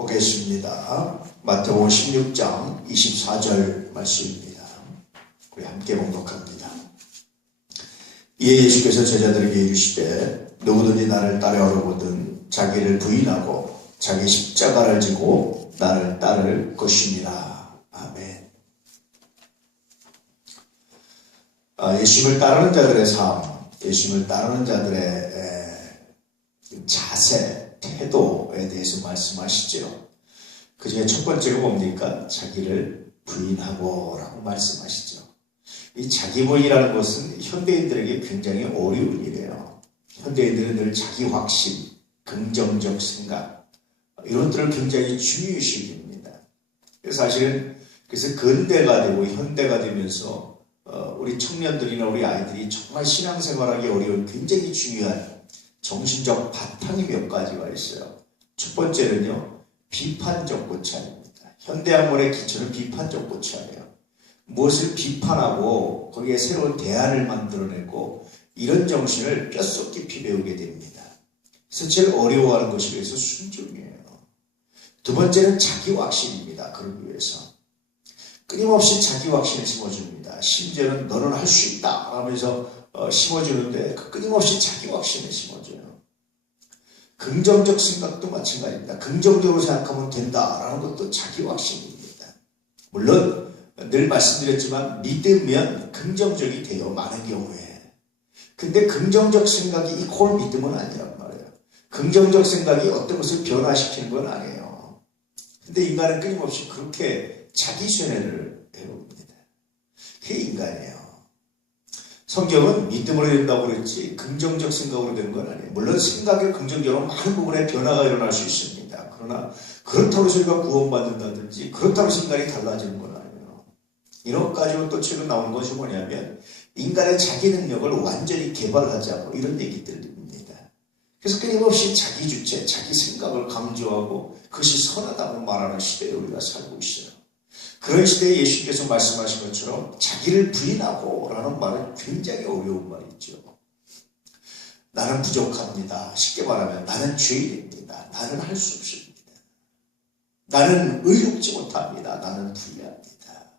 보겠습니다. 마태복음 16장 24절 말씀입니다. 우리 함께 봉독합니다. 이에 예수께서 제자들에게 이르시되 누구든지 나를 따르려거든 자기를 부인하고 자기 십자가를 지고 나를 따를 것입니다. 아멘. 예수님을 따르는 자들의 삶, 예수님을 따르는 자들의 자세, 태도에 대해서 말씀하시죠. 그 중에 첫 번째가 뭡니까? 자기를 부인하고 라고 말씀하시죠. 이 자기 부인이라는 것은 현대인들에게 굉장히 어려운 일이에요. 현대인들은 늘 자기 확신, 긍정적 생각 이런 것들을 굉장히 중요시 여깁니다. 그래서 사실은 그래서 근대가 되고 현대가 되면서 우리 청년들이나 우리 아이들이 정말 신앙생활하기 어려운 굉장히 중요한 정신적 바탕이 몇 가지가 있어요. 첫 번째는요, 비판적 고찰입니다. 현대학문의 기초는 비판적 고찰이에요. 무엇을 비판하고 거기에 새로운 대안을 만들어내고 이런 정신을 뼛속 깊이 배우게 됩니다. 그래서 제일 어려워하는 것이 그래서 순종이에요. 두 번째는 자기 확신입니다. 그러기 위해서 끊임없이 자기 확신을 심어줍니다. 심지어는 너는 할 수 있다 하면서 심어주는데 끊임없이 자기 확신을 심어줘요. 긍정적 생각도 마찬가지입니다. 긍정적으로 생각하면 된다라는 것도 자기 확신입니다. 물론 늘 말씀드렸지만 믿으면 긍정적이 돼요. 많은 경우에. 근데 긍정적 생각이 이퀄 믿음은 아니란 말이에요. 긍정적 생각이 어떤 것을 변화시키는 건 아니에요. 근데 인간은 끊임없이 그렇게 자기 쇠뇌를 배웁니다. 그게 인간이에요. 성경은 믿음으로 된다고 그랬지 긍정적 생각으로 되는 건 아니에요. 물론 생각에 긍정적으로 많은 부분에 변화가 일어날 수 있습니다. 그러나 그렇다고 해서 우리가 구원받는다든지 그렇다고 해서 인간이 달라지는 건 아니에요. 이런 것 가지고 또 최근 나오는 것이 뭐냐면 인간의 자기 능력을 완전히 개발하자고 이런 얘기들입니다. 그래서 끊임없이 자기 주체, 자기 생각을 강조하고 그것이 선하다고 말하는 시대에 우리가 살고 있어요. 그런 시대에 예수님께서 말씀하신 것처럼 자기를 부인하고 라는 말은 굉장히 어려운 말이죠. 나는 부족합니다. 쉽게 말하면 나는 죄인입니다. 나는 할 수 없습니다. 나는 의롭지 못합니다. 나는 불의합니다.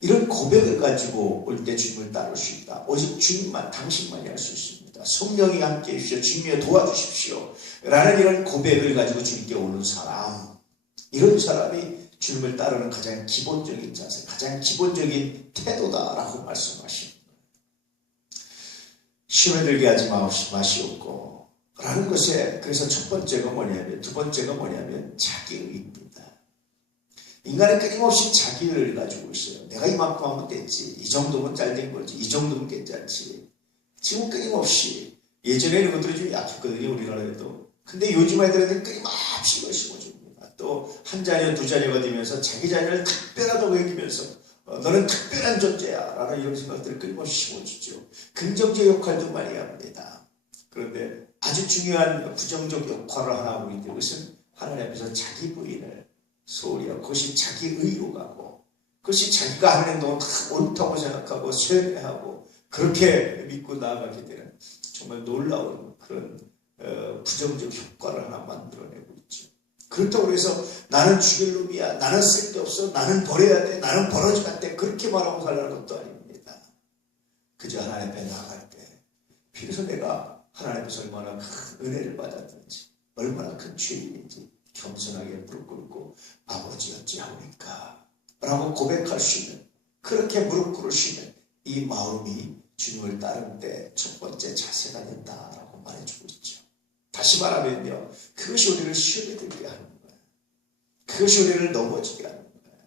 이런 고백을 가지고 올 때 주님을 따를 수 있다. 오직 주님만, 당신만이 할 수 있습니다. 성령이 함께해 주시오. 주님이 도와주십시오. 라는 이런 고백을 가지고 주님께 오는 사람, 이런 사람이 주님을 따르는 가장 기본적인 자세, 가장 기본적인 태도다라고 말씀하십니다. 시험에 들게 하지 마시옵고 라는 것에 그래서 첫 번째가 뭐냐면 두 번째가 뭐냐면 자기의입니다. 인간은 끊임없이 자기를 가지고 있어요. 내가 이만큼 하면 됐지. 이 정도면 잘 된 거지. 이 정도면 괜찮지. 지금 끊임없이 예전에는 것들이 좀 약했거든요. 우리나라에도. 근데 요즘 아이들한테 끊임없이 이걸 심어줍니다. 또 한 자녀 두 자녀가 되면서 자기 자녀를 특별하다고 여기면서 너는 특별한 존재야 라는 이런 생각들을 끊임없이 심어주죠. 긍정적 역할도 많이 합니다. 그런데 아주 중요한 부정적 역할을 하나 하고 있는데 그것은 하나님 앞에서 자기 부인을 소홀히 하고 그것이 자기 의로 가고 그것이 자기가 하는 행동을 다 옳다고 생각하고 쇠뇌하고 그렇게 믿고 나아가게 되는 정말 놀라운 그런 부정적 효과를 하나 만들어내고 있죠. 그렇다고 해서 나는 죽일 놈이야, 나는 쓸데없어, 나는 버려야 돼, 나는 버러지 같대 그렇게 말하고 살라는 것도 아닙니다. 그저 하나님 앞에 나아갈 때 비로소 내가 하나님 앞에서 얼마나 큰 은혜를 받았는지 얼마나 큰 죄인인지 겸손하게 무릎 꿇고 아버지 어찌하오니까 라고 고백할 수 있는 그렇게 무릎 꿇을 수 있는 이 마음이 주님을 따를 때 첫 번째 자세가 된다라고 말해주고 있죠. 다시 말하면요. 그것이 우리를 시험에 들게 하는 거예요. 그것이 우리를 넘어지게 하는 거예요.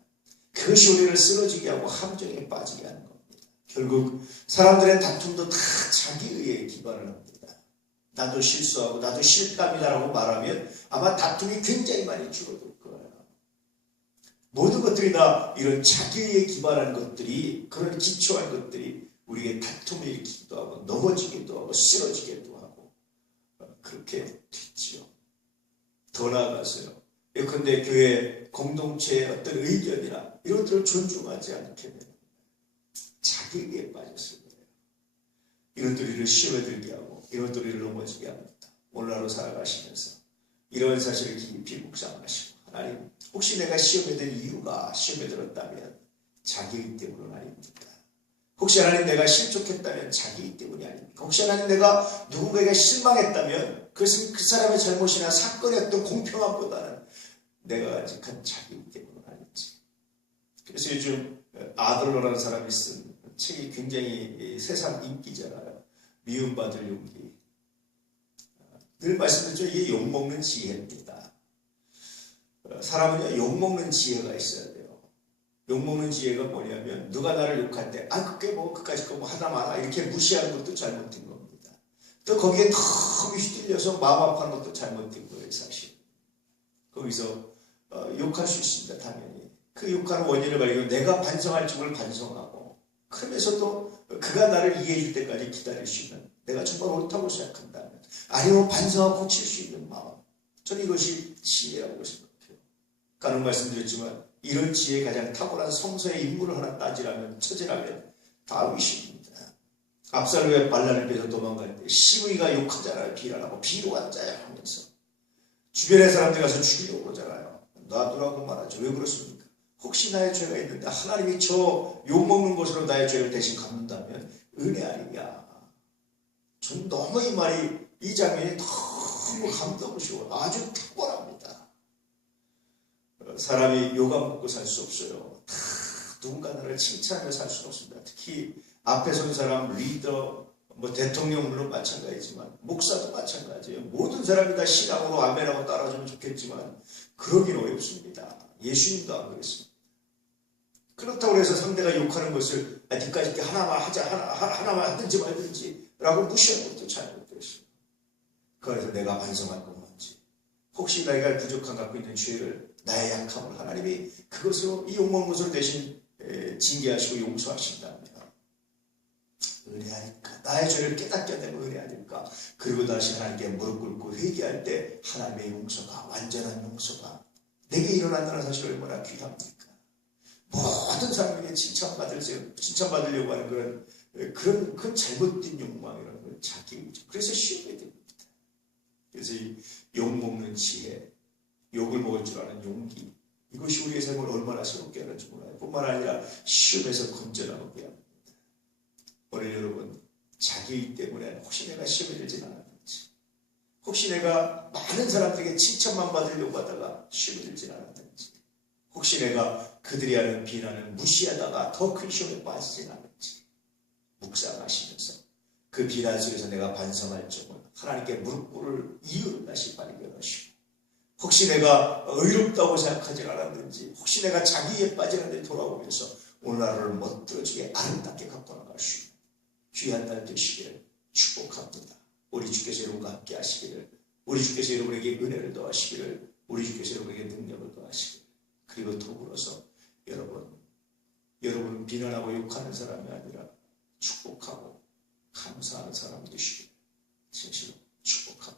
그것이 우리를 쓰러지게 하고 함정에 빠지게 하는 겁니다. 결국 사람들의 다툼도 다 자기의에 기반을 합니다. 나도 실수하고 나도 실감이다라고 말하면 아마 다툼이 굉장히 많이 줄어들 거예요. 모든 것들이 다 이런 자기의에 기반한 것들이 그런 기초한 것들이 우리에게 다툼을 일으키기도 하고 넘어지기도 하고 쓰러지기도 하고 그렇게 됐죠. 더 나아가서요. 예컨대 교회 공동체의 어떤 의견이나 이런 것들을 존중하지 않게 되는 자기에게 빠졌을 거예요. 이런 우리를 시험에 들게 하고 이런 우리를 넘어지게 합니다. 오늘 하루 살아가시면서 이런 사실을 깊이 묵상하시고 혹시 내가 시험에 든 이유가 시험에 들었다면 자기의 때문은 아닙니까? 혹시 하나님 내가 실족했다면 자기 때문이 아닙니까? 혹시 하나님 내가 누군가에게 실망했다면 그것은 그 사람의 잘못이나 사건의 어떤 공평함보다는 내가 간직한 자기 때문은 아닐지. 그래서 요즘 아들러라는 사람이 쓴 책이 굉장히 세상 인기잖아요. 미움받을 용기. 늘 말씀드렸죠. 이게 욕먹는 지혜입니다. 사람은 욕먹는 지혜가 있어야 돼요. 욕먹는 지혜가 뭐냐면 누가 나를 욕할 때 그게 뭐 그까짓 거 뭐 하다 마나 이렇게 무시하는 것도 잘못된 겁니다. 또 거기에 너무 휘둘려서 마음 아파하는 것도 잘못된 거예요. 사실 거기서 욕할 수 있습니다. 당연히 그 욕하는 원인을 발견하고 내가 반성할 쪽을 반성하고 그러면서도 그가 나를 이해해 줄 때까지 기다릴 수 있는 내가 정말 옳다고 생각한다면 아니면 반성하고 고칠 수 있는 마음, 저는 이것이 지혜라고 생각해요. 가는 말씀드렸지만 이런 지혜에 가장 탁월한 성서의 인물을 하나 따지라면 처제라면 다윗입니다. 압살롬의 반란을 빼서 도망갈 때 시므이가 욕하잖아요. 비난하고 비로한 자야 하면서 주변의 사람들 가서 죽이려고 그러잖아요. 놔두라고 말하죠. 왜 그렇습니까? 혹시 나의 죄가 있는데 하나님이 저 욕먹는 것으로 나의 죄를 대신 갚는다면 은혜 아니냐. 전 너무 이 말이 이 장면이 너무 감동스러워요. 아주 탁월합니다. 사람이 욕안 먹고 살 수 없어요. 다 누군가 나를 칭찬하며 살 수는 없습니다. 특히 앞에 선 사람, 리더, 대통령 물론 마찬가지지만 목사도 마찬가지예요. 모든 사람이 다 신앙으로 아멘하고 따라주면 좋겠지만 그러긴 어렵습니다. 예수님도 안 그랬습니다. 그렇다고 해서 상대가 욕하는 것을 니까짓 하나만 하자, 하나만 하든지 말든지 라고 무시하는 것도 잘못됐어요. 그래서 내가 반성할 건 뭔지, 혹시 내가 부족한 갖고 있는 죄를 나의 약함을 하나님이 그것으로 이 욕먹는 것을 대신 징계하시고 용서하신다면 은혜 아닐까? 나의 죄를 깨닫게 되면 은혜 아닐까? 그리고 다시 하나님께 무릎 꿇고 회개할 때 하나님의 용서가, 완전한 용서가 내게 일어난다는 사실을 얼마나 귀합니까? 모든 사람에게 칭찬받으려고 하는 그런 잘못된 욕망이라는 걸 자기이죠. 그래서 시험이 됩니다. 그래서 이 욕먹는 지혜, 욕을 먹을 줄 아는 용기, 이것이 우리의 삶을 얼마나 새롭게 하는지 몰라요. 뿐만 아니라 시험에서 건져나오게 합니다. 오늘 여러분, 자기 때문에 혹시 내가 시험에 들지 않았는지, 혹시 내가 많은 사람들에게 칭찬만 받으려고 하다가 시험에 들지 않았는지, 혹시 내가 그들이 하는 비난을 무시하다가 더 큰 시험에 빠지지 않았는지 묵상하시면서 그 비난 속에서 내가 반성할 점을 하나님께 무릎 꿇을 이유를 다시 발견하시고, 혹시 내가 의롭다고 생각하지 않았는지, 혹시 내가 자기에 빠지는데 돌아오면서 오늘 하루를 멋들어지게 아름답게 갖고 나갈 수 있는 귀한 날 되시기를 축복합니다. 우리 주께서 여러분과 함께 하시기를, 우리 주께서 여러분에게 은혜를 더하시기를, 우리 주께서 여러분에게 능력을 더하시기를, 그리고 더불어서 여러분은 비난하고 욕하는 사람이 아니라 축복하고 감사하는 사람이 되시기를 진실로 축복합니다.